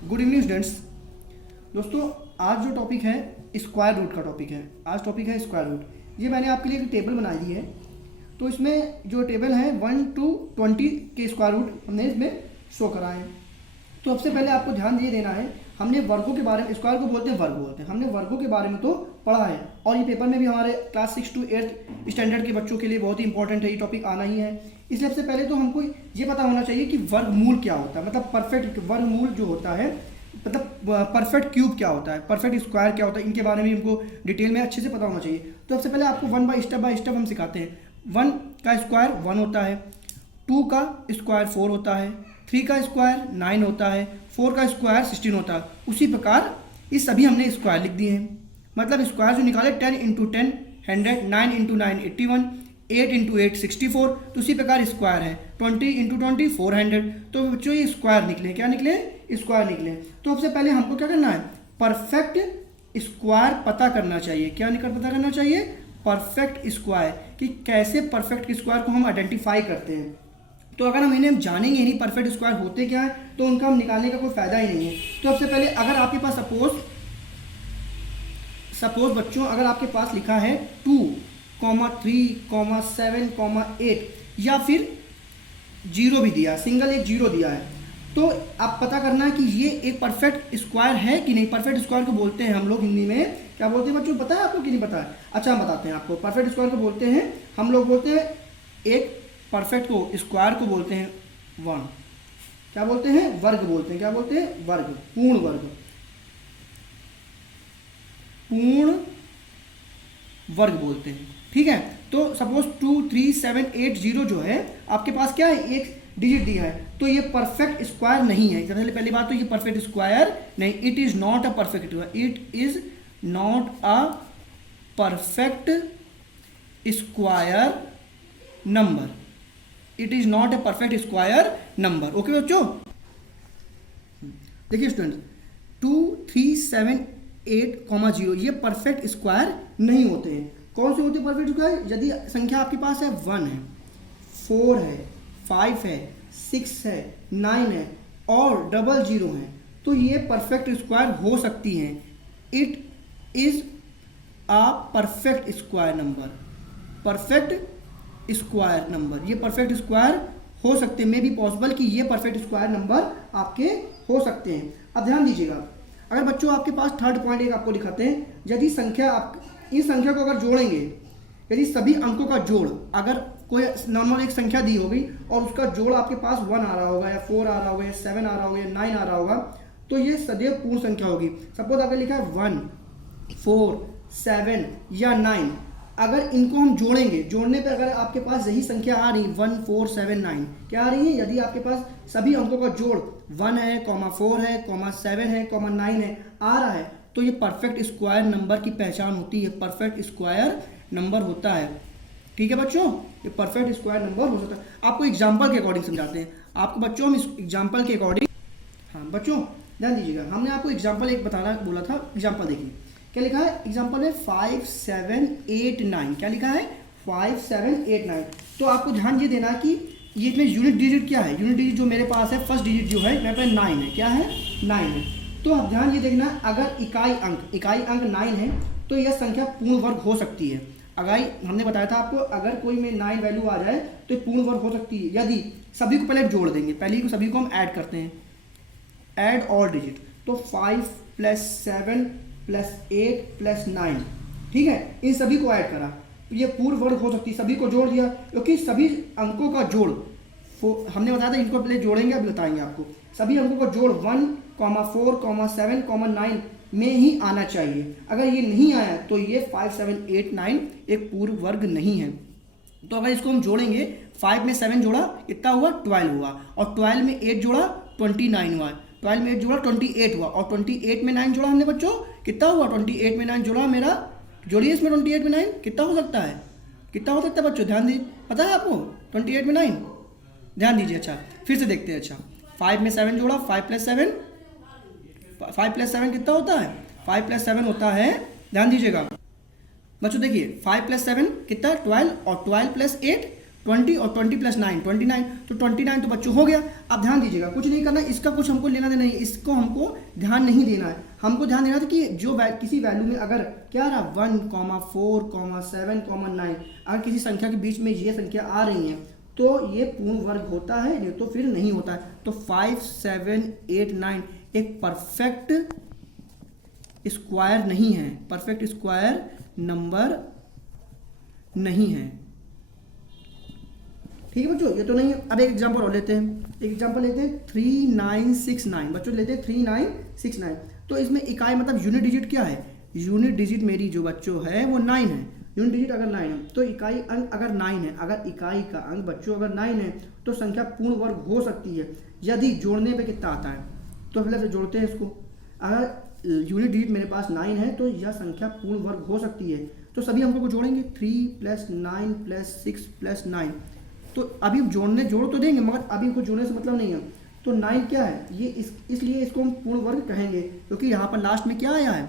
Good evening students. दोस्तों आज जो टॉपिक है स्क्वायर रूट का टॉपिक है। आज टॉपिक है स्क्वायर रूट। ये मैंने आपके लिए एक टेबल बनाई दी है। तो इसमें जो टेबल है 1 to 20 के स्क्वायर रूट हमने इसमें शो करा है। तो सबसे पहले आपको ध्यान ये देना है, हमने वर्गों के बारे में, स्क्वायर को बोलते हैं वर्ग बोलते हैं, हमने वर्गों के बारे में तो पढ़ा है और ये पेपर में भी हमारे क्लास 6 to 8 स्टैंडर्ड के बच्चों के लिए बहुत ही इंपॉर्टेंट है, ये टॉपिक आना ही है। इसलिए सबसे पहले तो हमको ये पता होना चाहिए कि वर्गमूल क्या होता है, मतलब परफेक्ट वर्गमूल जो होता है, मतलब परफेक्ट क्यूब क्या होता है, परफेक्ट स्क्वायर क्या होता है, इनके बारे में हमको डिटेल में अच्छे से पता होना चाहिए। तो सबसे पहले आपको बाय स्टेप हम सिखाते हैं। 1 का स्क्वायर 1 होता है, 2 का स्क्वायर 4 होता है, 3 का स्क्वायर 9 होता है, 4 का स्क्वायर 16 होता है। उसी प्रकार ये सभी हमने स्क्वायर लिख दिए हैं। मतलब स्क्वायर जो निकाले 10 × 10 100, 9 × 9 81, 8 × 8 64। तो उसी प्रकार स्क्वायर है 20 × 20 400। तो बच्चों ये स्क्वायर निकले, क्या निकले? स्क्वायर निकले। तो सबसे पहले हमको क्या करना है, परफेक्ट स्क्वायर पता करना चाहिए। क्या पता करना चाहिए? परफेक्ट स्क्वायर, कि कैसे परफेक्ट स्क्वायर को हम आइडेंटिफाई करते हैं। तो अगर हम इन्हें जानेंगे नहीं परफेक्ट स्क्वायर होते क्या है, तो उनका हम निकालने का कोई फायदा ही नहीं है। तो सबसे पहले अगर आपके पास सपोज बच्चों, अगर आपके पास लिखा है 2, 3, 7, 8 या फिर 0 भी दिया, सिंगल एक 0 दिया है, तो आप पता करना है कि ये एक परफेक्ट स्क्वायर है कि नहीं। परफेक्ट स्क्वायर को बोलते हैं हम लोग हिंदी में, क्या बोलते हैं बच्चों, पता है आपको कि नहीं पता है? अच्छा हम बताते हैं आपको। परफेक्ट स्क्वायर को बोलते हैं हम लोग, बोलते हैं एक परफेक्ट को, स्क्वायर को बोलते हैं 1, क्या बोलते हैं? वर्ग बोलते हैं। क्या बोलते हैं? वर्ग, पूर्ण वर्ग, पूर्ण वर्ग बोलते हैं। ठीक है। तो सपोज 2, 3, 7, 8, 0 जो है आपके पास क्या है, एक डिजिट दिया है, तो ये परफेक्ट स्क्वायर नहीं है। सबसे पहली बात तो ये परफेक्ट स्क्वायर नहीं, it is not a perfect, it is not a perfect square number, it is not a perfect square number. Okay बच्चों, देखिए स्टूडेंट, 2, 3, 7, 8, 0 ये परफेक्ट स्क्वायर नहीं होते हैं। कौन से होते हैं परफेक्ट स्क्वायर? यदि संख्या आपके पास है 1 है, 4 है, 5 है, 6 है, 9 है और 0 है, तो ये परफेक्ट स्क्वायर हो सकती हैं। It is a perfect square number, perfect square number, ये परफेक्ट स्क्वायर हो सकते हैं। मे बी पॉसिबल कि ये परफेक्ट स्क्वायर नंबर आपके हो सकते हैं। अब ध्यान दीजिएगा, अगर बच्चों आपके पास थर्ड पॉइंट एक आपको दिखाते हैं, यदि संख्या आप इस संख्या को अगर जोड़ेंगे, यदि सभी अंकों का जोड़, अगर कोई नॉर्मल एक संख्या दी होगी और उसका जोड़ आपके पास 1 आ रहा होगा या 4 आ रहा होगा या 7 आ रहा होगा या 9 आ रहा होगा, तो ये सदैव पूर्ण संख्या होगी। सपोज अगर लिखा है 1, 4, 7 या 9, अगर इनको हम जोड़ेंगे, जोड़ने पे अगर आपके पास यही संख्या आ रही 1, 4, 7, 9, क्या आ रही है? यदि आपके पास सभी अंकों का जोड़ 1 है, 4 है, 7 है, 9 है आ रहा है, तो ये परफेक्ट स्क्वायर नंबर की पहचान होती है, परफेक्ट स्क्वायर नंबर होता है। ठीक है बच्चों, ये परफेक्ट स्क्वायर नंबर हो सकता है। आपको एग्जाम्पल के अकॉर्डिंग समझाते हैं आपको बच्चों, हम इस एग्जाम्पल के अकॉर्डिंग। हाँ बच्चों ध्यान दीजिएगा, हमने आपको एग्जाम्पल एक बताना बोला था। एग्जाम्पल देखिए क्या लिखा है एग्जाम्पल में, 5, 7, 8, 9। क्या लिखा है? 5, 7, 8, 9। तो आपको ध्यान ये देना कि ये इसमें यूनिट डिजिट क्या है। यूनिट डिजिट जो मेरे पास है, फर्स्ट डिजिट जो है मेरे पास 9 है। क्या है? 9 है। तो अब ध्यान ये देखना, अगर इकाई अंक 9 है तो यह संख्या पूर्ण वर्ग हो सकती है। अगर हमने बताया था आपको, अगर कोई में 9 वैल्यू आ जाए तो पूर्ण वर्ग हो सकती है यदि सभी को पहले जोड़ देंगे। पहले को सभी को हम ऐड करते हैं, ऐड ऑल डिजिट। तो 5 + 7 + 8 + 9, ठीक है, इन सभी को ऐड करा, ये पूर्ण वर्ग हो सकती है। सभी को जोड़ दिया, क्योंकि सभी अंकों का जोड़ हमने बताया था, इनको पहले जोड़ेंगे, अब बताएंगे आपको। सभी अंकों का जोड़ 1, 4, 7, 9 में ही आना चाहिए। अगर ये नहीं आया तो ये 5, 7, 8, 9 एक पूर्ण वर्ग नहीं है। तो अगर इसको हम जोड़ेंगे, 5 में 7 जोड़ा कितना हुआ? 12 हुआ, और 12 में 8 जोड़ा 29 हुआ, 12 में 8 जोड़ा 28 हुआ, और 28 में 9 जोड़ा हमने बच्चों, कितना हुआ? 28 में 9 जोड़ा मेरा, जोड़िए इसमें 28 में 9 कितना हो सकता है? कितना हो सकता है बच्चों? ध्यान दीजिए, पता है आपको 28 में 9? ध्यान दीजिए। अच्छा फिर से देखते हैं। अच्छा 5 में 7 जोड़ा, 5 + 7, 5 + 7 कितना होता है? 5 + 7 होता है, ध्यान दीजिएगा बच्चों, देखिए 5 + 7 कितना? 12, और 12 + 8 20 और 20 प्लस 9 29, तो 29 तो बच्चों हो गया। अब ध्यान दीजिएगा, कुछ नहीं करना, इसका कुछ हमको लेना देना नहीं, इसको हमको ध्यान नहीं देना है। हमको ध्यान देना था कि जो किसी वैल्यू में अगर क्या रहा 1, 4, 7, 9, अगर किसी संख्या के बीच में ये संख्या आ रही है तो ये पूर्ण वर्ग होता है, नहीं तो फिर नहीं होता है। तो 5, 7, 8, 9 एक परफेक्ट स्क्वायर नहीं है, परफेक्ट स्क्वायर नंबर नहीं है। ठीक है बच्चों, ये तो नहीं है। अब एक एग्जांपल और लेते हैं, एक एग्जांपल लेते हैं 3969। बच्चों लेते हैं 3969। तो इसमें इकाई मतलब यूनिट डिजिट क्या है, यूनिट डिजिट मेरी जो बच्चों है वो 9 है। यूनिट डिजिट अगर 9 है तो इकाई अंक अगर 9 है, अगर इकाई का अंक बच्चों अगर 9 है तो संख्या पूर्ण वर्ग हो सकती है यदि जोड़ने पे कितना आता है। तो पहले से जोड़ते हैं इसको। अगर यूनिट डिजिट मेरे पास 9 है तो यह संख्या पूर्ण वर्ग हो सकती है। तो सभी हमको को जोड़ेंगे 3 + 9 + 6 + 9। तो अभी जोड़ तो देंगे मगर अभी इनको जोड़ने से मतलब नहीं है। तो 9 क्या है ये इसलिए इसको हम पूर्ण वर्ग कहेंगे क्योंकि यहाँ पर लास्ट में क्या आया है,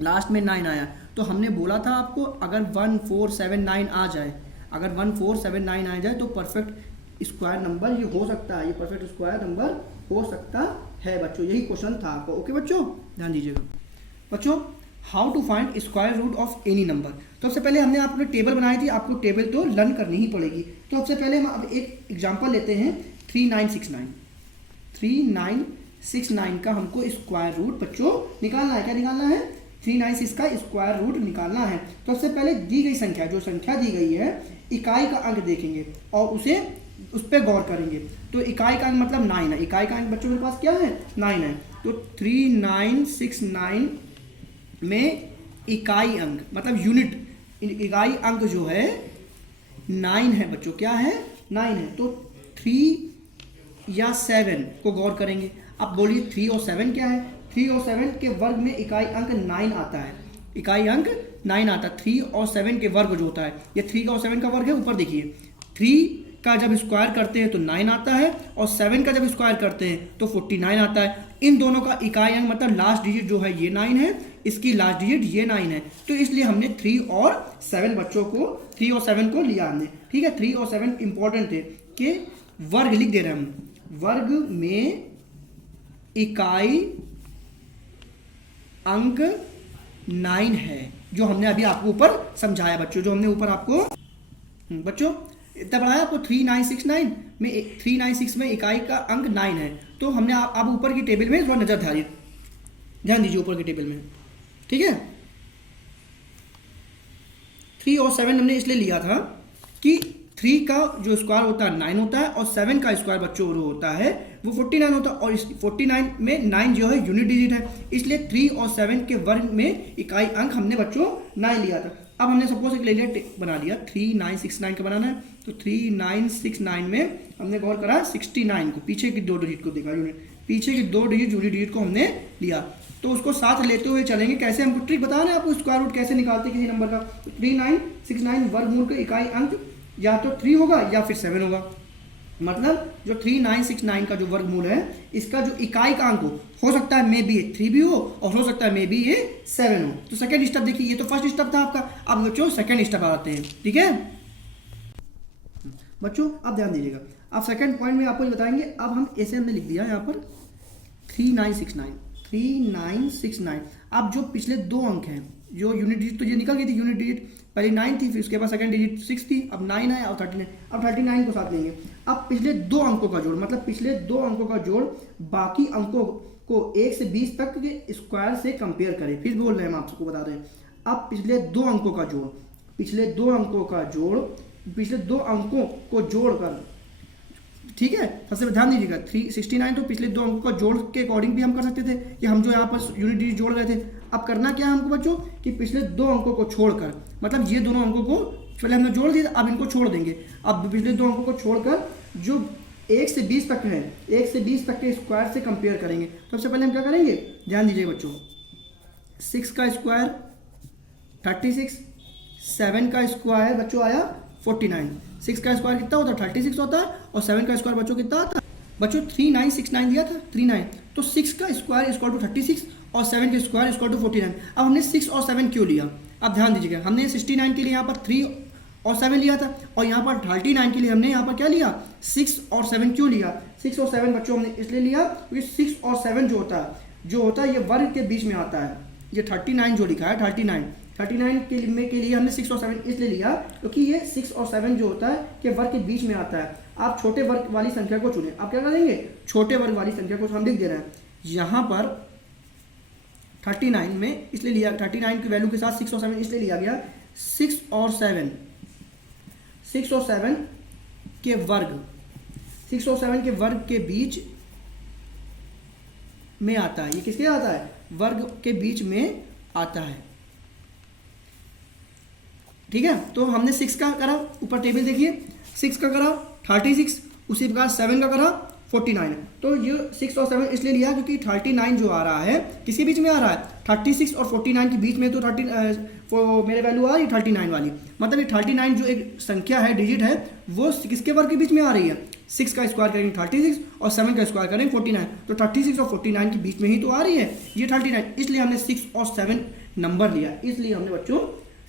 लास्ट में 9 आया। तो हमने बोला था आपको अगर 1, 4, 7, 9 आ जाए, अगर 1, 4, 7, 9 आ जाए तो परफेक्ट स्क्वायर नंबर ये हो सकता है, ये परफेक्ट स्क्वायर नंबर हो सकता है बच्चों। यही क्वेश्चन था आपको। ओके बच्चों, ध्यान दीजिएगा बच्चों। How to find square root of any number. तो सबसे पहले हमने आपको टेबल बनाई थी, आपको टेबल तो लर्न करनी ही पड़ेगी। तो सबसे पहले हम अब एक एग्जांपल लेते हैं 3969। 3969 का हमको स्क्वायर रूट बच्चों निकालना है। क्या निकालना है, 396 का स्क्वायर रूट निकालना है। तो सबसे पहले दी गई संख्या, जो संख्या दी गई है, इकाई का अंक देखेंगे और उस पर गौर करेंगे। तो इकाई का अंक मतलब 9 है, इकाई का अंक बच्चों मेरे पास क्या है 9 है। तो 3969 में इकाई अंक मतलब यूनिट इकाई अंक जो है 9 है बच्चों, क्या है 9 है। तो 3 या 7 को गौर करेंगे। अब बोलिए 3 और 7 क्या है, 3 और 7 के वर्ग में इकाई अंक 9 आता है, इकाई अंक 9 आता है। 3 और 7 के वर्ग जो होता है, ये 3 का और 7 का वर्ग है। ऊपर देखिए 3 का जब स्क्वायर करते हैं तो 9 आता है और 7 का जब स्क्वायर करते हैं तो 49 आता है। इन दोनों का इकाई अंक मतलब लास्ट डिजिट जो है ये 9 है, इसकी लास्ट डिजिट ये 9 है। तो इसलिए हमने 3 और 7 बच्चों को 3 और 7 को लिया हमने। ठीक है, 3 और 7 इंपॉर्टेंट थे कि वर्ग लिख दे रहे हैं हम, वर्ग में इकाई अंक 9 है, जो हमने अभी आपको ऊपर समझाया बच्चों, जो हमने ऊपर आपको बच्चों इतना पढ़ाया आपको। 3969 में 396 में इकाई का अंक 9 है। तो हमने आप ऊपर की टेबल में थोड़ा नजर ध्यान दीजिए ऊपर की टेबल में। ठीक है, 3 और 7 हमने इसलिए लिया था कि 3 का जो स्क्वायर होता है 9 होता है और 7 का स्क्वायर बच्चों जो होता है वो 49 होता है। और इस 49 में 9 जो है यूनिट डिजिट है, इसलिए 3 और 7 के वर्ग में इकाई अंक हमने बच्चों 9 लिया था। अब हमने सपोज एक ले लिया बना लिया 3969 का बनाना है। तो 3969 में हमने गौर करा 69 को, पीछे की 2 डिजिट को देखा यूनिट, पीछे की 2 डिजिट यूनिट डिजिट को हमने लिया। तो उसको साथ लेते हुए चलेंगे। कैसे, हमको ट्रिक बताना है आपको, स्क्वायर रूट कैसे निकालते हैं किसी नंबर का। तो 3969 वर्गमूल का इकाई अंक या तो 3 होगा या फिर 7 होगा। मतलब जो 3969 का जो वर्गमूल है इसका जो इकाई का अंक हो सकता है मे बी 3 भी हो और हो सकता है मे बी ये 7 हो। तो सेकंड स्टेप देखिए, ये तो फर्स्ट स्टेप था आपका। अब बच्चों सेकंड स्टेप आते हैं। ठीक है बच्चों, अब ध्यान दीजिएगा। अब सेकंड पॉइंट में आपको बताएंगे। अब हम ऐसे हमने लिख दिया यहाँ पर 3969। अब जो पिछले 2 अंक हैं, जो यूनिट डिजिट तो ये निकल गई थी, यूनिट डिजिट पहले 9 थी, फिर उसके बाद सेकंड डिजिट 6 थी, अब 9 है और 39। अब 39 को साथ लेंगे। अब पिछले 2 अंकों का जोड़, मतलब पिछले 2 अंकों का जोड़ बाकी अंकों को 1 से 20 तक के स्क्वायर से कंपेयर करें। फिर बोल रहे हैं हम आपको बता रहे हैं। अब पिछले 2 अंकों का जोड़, पिछले 2 अंकों का जोड़, पिछले 2 अंकों को जोड़कर, ठीक है, सबसे ध्यान दीजिएगा 369 तो पिछले 2 अंकों का जोड़ के अकॉर्डिंग भी हम कर सकते थे कि हम जो यहाँ पर यूनिट डिजिट जोड़ रहे थे। अब करना क्या है हमको बच्चों कि पिछले 2 अंकों को छोड़कर, मतलब ये दोनों अंकों को पहले हमने जोड़ दिया, अब इनको छोड़ देंगे। अब पिछले 2 अंकों को छोड़कर जो 1 से 20 तक है, 1 से 20 तक के स्क्वायर से कंपेयर करेंगे। तो सबसे पहले हम क्या करेंगे, ध्यान दीजिए बच्चों, 6 का स्क्वायर 36, 7 का स्क्वायर बच्चों आया 49, 6 का स्क्वायर कितना होता है 36 होता है और 7 का स्क्वायर बच्चों कितना आता है बच्चों 3969 दिया था 39। तो 6 का स्क्वायर इक्वल टू 36 और 7 का स्क्वायर इक्वल टू 49। अब हमने 6 और 7 क्यों लिया, अब ध्यान दीजिएगा, हमने 69 के लिए यहाँ पर 3 और 7 लिया था, और यहाँ पर 39 के लिए हमने यहाँ पर क्या लिया, 6 और 7 क्यों लिया, 6 और 7 बच्चों हमने इसलिए लिया क्योंकि 6 और 7 जो होता है ये वर्ग के बीच में आता है। ये 39 जो लिखा है 39 के लिए हमने 6 और 7 इसलिए लिया क्योंकि ये 6 और 7 जो होता है कि वर्ग के बीच में आता है। आप छोटे वर्ग वाली संख्या को चुनें, आप क्या करेंगे, छोटे वर्ग वाली संख्या को हम लिख दे रहे हैं यहाँ पर 39 में, इसलिए लिया 39 की वैल्यू के साथ 6 और 7 इसलिए लिया गया। 6 और 7 के वर्ग, 6 और 7 के वर्ग के बीच में आता है। ये किसके आता है, वर्ग के बीच में आता है, ठीक है। तो हमने 6 का करा, ऊपर टेबल देखिए, 6 का करा 36, उसी प्रकार 7 का करा 49। तो ये 6 और 7 इसलिए लिया क्योंकि 39 जो आ रहा है किसके बीच में आ रहा है, 36 और 49 के बीच में। तो मेरे वैल्यू आ रही 39 वाली, मतलब ये 39 जो एक संख्या है, डिजिट है, वो किसके वर्ग के बीच में आ रही है, 6 का स्क्वायर करेंगे 36 और 7 का स्क्वायर करेंगे 49। तो 36 और 49 के बीच में ही तो आ रही है ये 39, इसलिए हमने 6 और 7 नंबर लिया। इसलिए हमने बच्चों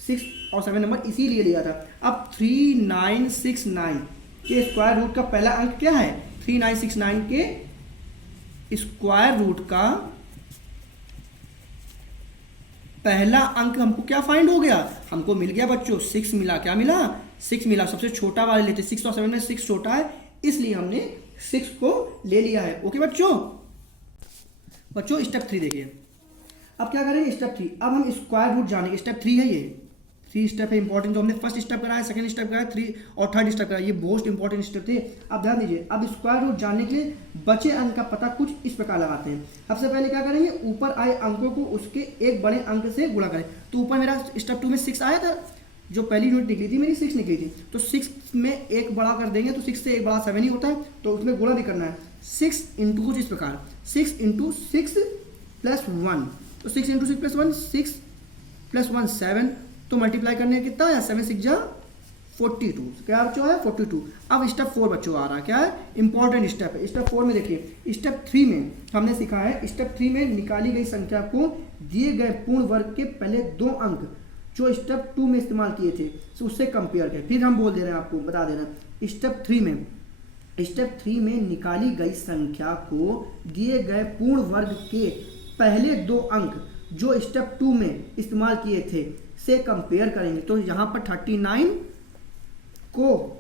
6 और 7 नंबर इसीलिए लिया था। अब 3969 के स्क्वायर रूट का पहला अंक क्या है, 3969 के स्क्वायर रूट का पहला अंक हमको क्या फाइंड हो गया, हमको मिल गया बच्चों 6 मिला। क्या मिला, 6 मिला। सबसे छोटा वाले लेते, 6 और 7 में 6 छोटा है, इसलिए हमने 6 को ले लिया है। ओके बच्चों स्टेप 3 देखिए। अब क्या करेंगे, स्टेप 3, अब हम स्क्वायर रूट जानेंगे। स्टेप 3 है, ये 3 स्टेप है इंपॉर्टेंट। तो हमने फर्स्ट स्टेप कराया, सेकंड स्टेप कराया, 3 और थर्ड स्टेप कराया, ये मोस्ट इंपॉर्टेंट स्टेप थे। अब ध्यान दीजिए, अब स्क्वायर रूट जानने के लिए बचे अंक का पता कुछ इस प्रकार लगाते हैं। सबसे पहले क्या करेंगे, ऊपर आए अंकों को उसके एक बड़े अंक से गुणा करें। तो ऊपर मेरा स्टेप 2 में 6 आया था, जो पहली यूनिट निकली थी मेरी 6 निकली थी, तो 6 में एक बड़ा कर देंगे, तो 6 से एक बड़ा 7 ही होता है, तो उसमें गुणा भी करना है। 6 इंटू कुछ इस प्रकार, 6 इंटू 6 प्लस 1, तो 6 इंटू 6 प्लस 1, 6 प्लस 1 7, तो मल्टीप्लाई करने कितना है, 7 6 जा 42, क्या बच्चों है 42। अब स्टेप 4 बच्चों आ रहा है, क्या है, इंपॉर्टेंट स्टेप है। स्टेप 4 में देखिए, स्टेप 3 में हमने सीखा है, स्टेप 3 में निकाली गई संख्या को दिए गए पूर्ण वर्ग के पहले 2 अंक जो स्टेप 2 में इस्तेमाल किए थे उससे कंपेयर करें। फिर हम बोल दे रहे हैं, आपको बता दे रहे हैं, स्टेप 3 में निकाली गई संख्या को दिए गए पूर्ण वर्ग के पहले 2 अंक जो स्टेप 2 में इस्तेमाल किए थे से कंपेयर करेंगे। तो यहाँ पर 39 को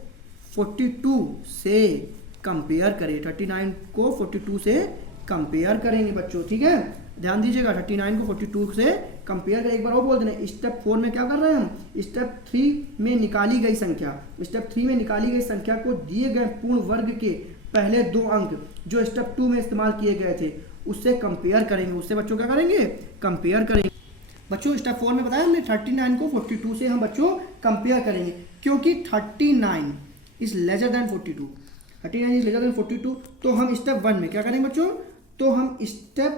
42 से कंपेयर करें, 39 को 42 से कंपेयर करेंगे बच्चों, ठीक है, ध्यान दीजिएगा। 39 को 42 से कंपेयर करें। एक बार और बोल देना, स्टेप 4 में क्या कर रहे हैं हम, स्टेप 3 में निकाली गई संख्या को दिए गए पूर्ण वर्ग के पहले 2 अंक जो स्टेप 2 में इस्तेमाल किए गए थे उससे कंपेयर करेंगे। उससे बच्चों क्या करेंगे, कंपेयर करेंगे। बच्चों स्टेप 4 में बताया हमने 39 को 42 से हम बच्चों कंपेयर करेंगे, क्योंकि 39 is lesser than 42, 39 is lesser than 42। तो हम स्टेप 1 में क्या करेंगे बच्चों, तो हम स्टेप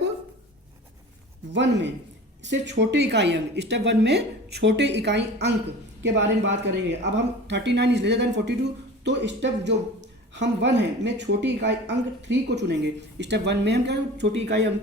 1 में से छोटे इकाई अंक, स्टेप 1 में छोटे इकाई अंक के बारे में बात करेंगे। अब हम 39 इज लेसर देन 42, तो स्टेप जो हम 1 है में छोटी इकाई अंक 3 को चुनेंगे। स्टेप 1 में हम क्या छोटी इकाई अंक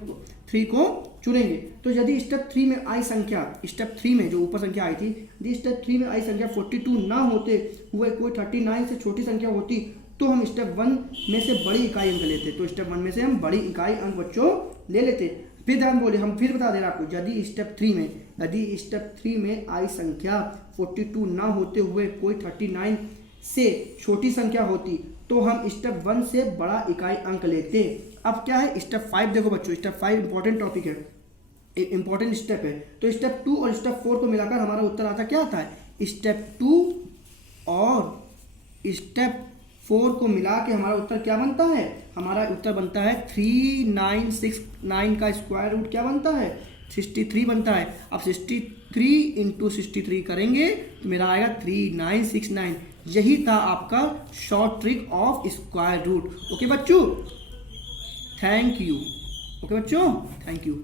3 को चुनेंगे। तो यदि स्टेप 3 में आई संख्या, स्टेप 3 में जो ऊपर संख्या आई थी, यदि स्टेप 3 में आई संख्या 42 ना होते हुए कोई 39 से छोटी संख्या होती, तो हम स्टेप 1 में से बड़ी इकाई अंक लेते। तो स्टेप 1 में से हम बड़ी इकाई अंक बच्चों ले लेते। फिर ध्यान बोले, हम फिर बता दे रहे आपको, यदि स्टेप 3 में आई संख्या 42 ना होते हुए कोई 39 से छोटी संख्या होती, तो हम स्टेप 1 से बड़ा इकाई अंक लेते। अब क्या है, स्टेप 5 देखो बच्चों, स्टेप 5 इंपॉर्टेंट टॉपिक है, इंपॉर्टेंट स्टेप है। तो स्टेप 2 और स्टेप 4 को मिलाकर हमारा उत्तर आता क्या आता है, स्टेप 2 और स्टेप 4 को मिला के हमारा उत्तर क्या बनता है, हमारा उत्तर बनता है 3969 का स्क्वायर रूट क्या बनता है, 63 बनता है। अब 63 इंटू 63 करेंगे तो मेरा आएगा 3969। यही था आपका short trick of square root. Okay बच्चों, थैंक यू।